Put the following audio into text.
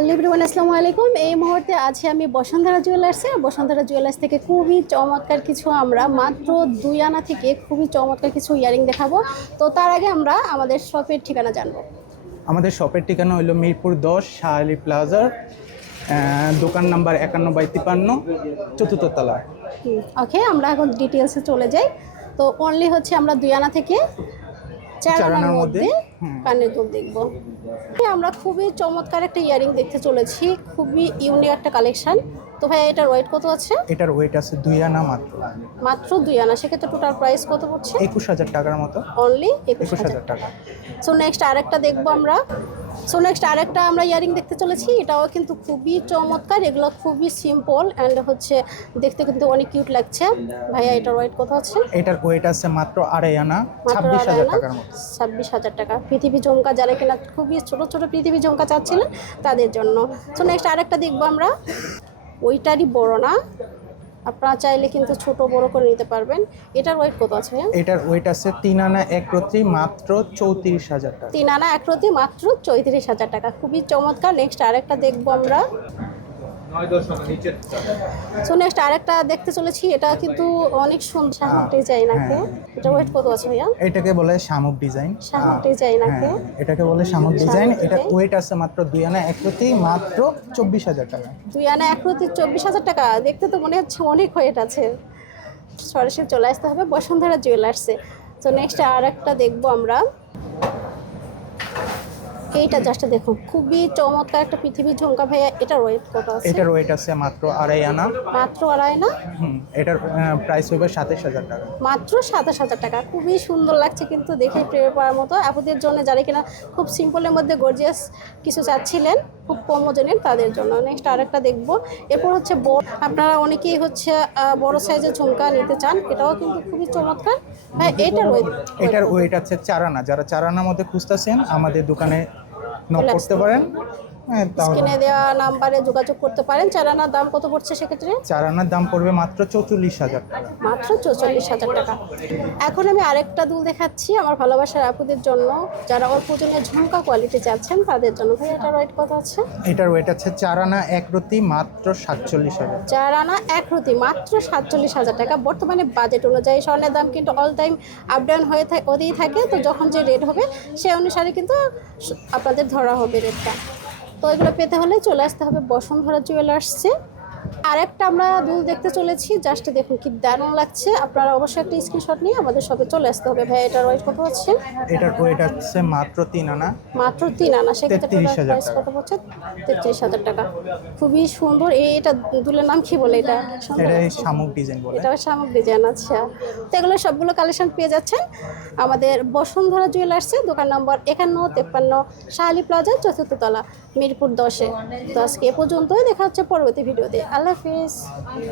Hello everyone আসসালামু আলাইকুম। এই মুহূর্তে আছি আমি বসুন্ধরা জুয়েলার্সে বসুন্ধরা জুয়েলার্স থেকে খুবই চমৎকার কিছু আমরা মাত্র দুই আনা থেকে খুবই চমৎকার কিছু ইয়ারিং দেখাবো। তো তার আগে আমরা আমাদের শপের ঠিকানা জানব। আমাদের শপের ঠিকানা হলো মিরপুর দশ শাহালি প্লাজার দোকান নাম্বার একান্ন বাই তিপান্ন চতুর্থ তলা ওকে আমরা এখন ডিটেলসে চলে যাই। তো অনলি হচ্ছে আমরা দুই আনা থেকে চার চার আনার আনার মধ্যে হুম। কানের দুল দেখব। আমরা খুবই চমৎকার একটা ইয়ারিং দেখতে চলেছি খুবই ইউনিক একটা কালেকশন তো ভাই এটার ওয়েট কত আছে? এটার ওয়েট আছে দুই আনা মাত্র। মাত্র দুই আনা সেক্ষেত্রে টোটাল প্রাইস কত পড়ছে? একুশ হাজার টাকার মতো। অনলি একুশ হাজার টাকা। সো নেক্সট আরেকটা দেখব আমরা। সো নেক্সট আরেকটা আমরা ইয়ারিং দেখতে চলেছি। এটাও কিন্তু খুবই চমৎকার এগুলো খুবই সিম্পল অ্যান্ড হচ্ছে দেখতে কিন্তু অনেক কিউট লাগছে। ভাইয়া এটার ওয়েট কত আছে? এটার ওয়েট আছে মাত্র আড়াই আনা ছাব্বিশ হাজার টাকার মতো। ছাব্বিশ হাজার টাকা। পৃথিবী ঝুমকা যারা কিনা খুবই ছোট ছোট পৃথিবী ঝুমকা চাচ্ছিলেন তাদের জন্য। সো নেক্সট আরেকটা দেখব আমরা। ওইটারই বড় না? আপনারা চাইলে কিন্তু ছোট বড় করে নিতে পারবেন। এটার ওয়েট কত আছে এটার ওয়েট আছে তিন আনা এক প্রতি মাত্র চৌত্রিশ হাজার টাকা। তিন আনা এক একরতি মাত্র চৌত্রিশ হাজার টাকা। খুবই চমৎকার। নেক্সট আরেকটা দেখব আমরা। সো নেক্সট আরেকটা দেখতে চলেছি এটা কিন্তু অনেক সুন্দর শামুক ডিজাইন আছে এটা ওয়েট কত আছে ভাইয়া? এটাকে বলে শামুক ডিজাইন শামুক ডিজাইন আছে হ্যাঁ এটাকে বলে শামুক ডিজাইন design। ওয়েট আছে মাত্র দুই আনা এক রত্রি মাত্র চব্বিশ হাজার টাকা। দুই আনা একরতি চব্বিশ হাজার টাকা। দেখতে তো মনে হচ্ছে অনেক ওয়েট আছে। সরাসরি চলে আসতে হবে বসুন্ধরা জুয়েলার্সে তো নেক্সট আর একটা দেখব আমরা। এইটা জাস্ট দেখুন খুবই চমৎকার একটা পৃথিবী ঝুমকা ভাইয়া এটার ওয়েট কত আছে? এটার ওয়েট আছে মাত্র আড়াই আনা। মাত্র আড়াই না হুম এটার প্রাইস হবে সাতাশ হাজার টাকা। মাত্র সাতাশ হাজার টাকা খুবই সুন্দর লাগছে কিন্তু দেখে প্রেমে পাওয়ার মতো। আপুদের জন্য যারা কিনা খুব সিম্পলের মধ্যে গর্জিয়াস কিছু চাচ্ছিলেন খুব কম ওজনের তাদের জন্য। নেক্সট আরেকটা দেখব। এরপর হচ্ছে বড় আপনারা অনেকেই হচ্ছে বড় সাইজের ঝুমকা নিতে চান এটাও কিন্তু খুবই চমৎকার। হ্যাঁ এটার ওয়েট এটার ওয়েট আছে চার আনা। যারা চার আনার মধ্যে খুঁজতেছেন আমাদের দোকানে নক করতে পারেন। স্ক্রিনে দেওয়া নাম্বারে যোগাযোগ করতে পারেন। চারানার দাম কত পড়ছে সেক্ষেত্রে? চার আনার দাম পড়বে মাত্র চৌচল্লিশ হাজার টাকা। মাত্র চৌচল্লিশ হাজার টাকা। এখন আমি আরেকটা দুল দেখাচ্ছি আমার ভালোবাসার আপুদের জন্য। যারা অল্প ওজনের ঝুমকা কোয়ালিটি চাচ্ছেন তাদের জন্য ভাই এটার ওয়েট কত আছে? এটার ওয়েট আছে চার আনা এক রতি মাত্র সাতচল্লিশ হাজার। চার আনা এক রতি মাত্র সাতচল্লিশ হাজার টাকা। বর্তমানে বাজেট অনুযায়ী স্বর্ণের দাম কিন্তু অল টাইম আপ ডাউন হয়ে থাকে ওদেরই থাকে। তো যখন যে রেট হবে সেই অনুসারে কিন্তু আপনাদের ধরা হবে রেটটা তো এগুলো পেতে হলে চলে আসতে হবে বসুন্ধরা জুয়েলার্সে আরেকটা আমরা দুল দেখতে চলেছি জাস্ট দেখুন কি দারুণ লাগছে। আপনারা অবশ্যই একটা স্ক্রিনশট নিয়ে আমাদের শপে চলে আসতে হবে। ভাই এটার ওয়েট কত হচ্ছে? এটার ওয়েট আছে মাত্র তিন আনা। মাত্র তিন আনা সেক্ষেত্রে 33,000 প্রাইস কত পড়ছে তেত্রিশ হাজার টাকা। খুবই সুন্দর। এই এটা দুলের নাম কি বলে এটা? এটা শামুক ডিজাইন বলে। এটাও শামুক ডিজাইন আচ্ছা। তো এগুলো সবগুলো কালেকশন পেয়ে যাচ্ছেন। আমাদের বসুন্ধরা জুয়েলার্সে, দোকান নম্বর একান্ন, তেপ্পান্ন, শাহালি প্লাজা, চতুর্থ তলা, মিরপুর দশে। তো আজকে পর্যন্তই, দেখা হচ্ছে পরবর্তী ভিডিওতে। আল্লাহ হাফিজ।